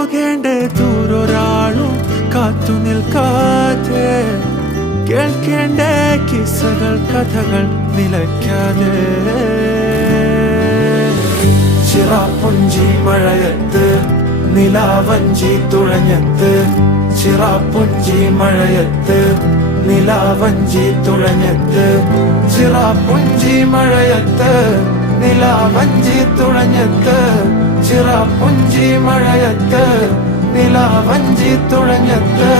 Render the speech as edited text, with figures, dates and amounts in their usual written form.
പോകേണ്ട ദൂരൊരാളും കാത്തു നിൽക്കാതെ കേൾക്കേണ്ട കിസ്സകൾ കഥകൾ നിലയ്ക്കാതെ ചിറാപ്പുഞ്ചി മഴയത്ത് നിലാവഞ്ചി തുഴഞ്ഞത്ത് ചിറാപ്പുഞ്ചി മഴയത്ത് നിലാവഞ്ചി തുഴഞ്ഞത്ത് ചിറാപ്പുഞ്ചി മഴയത്ത് നിലാവഞ്ചി തുഴഞ്ഞത്ത് ചിറാപ്പുഞ്ചി മഴയത്ത് നിലാവഞ്ചി തുഴഞ്ഞത്ത്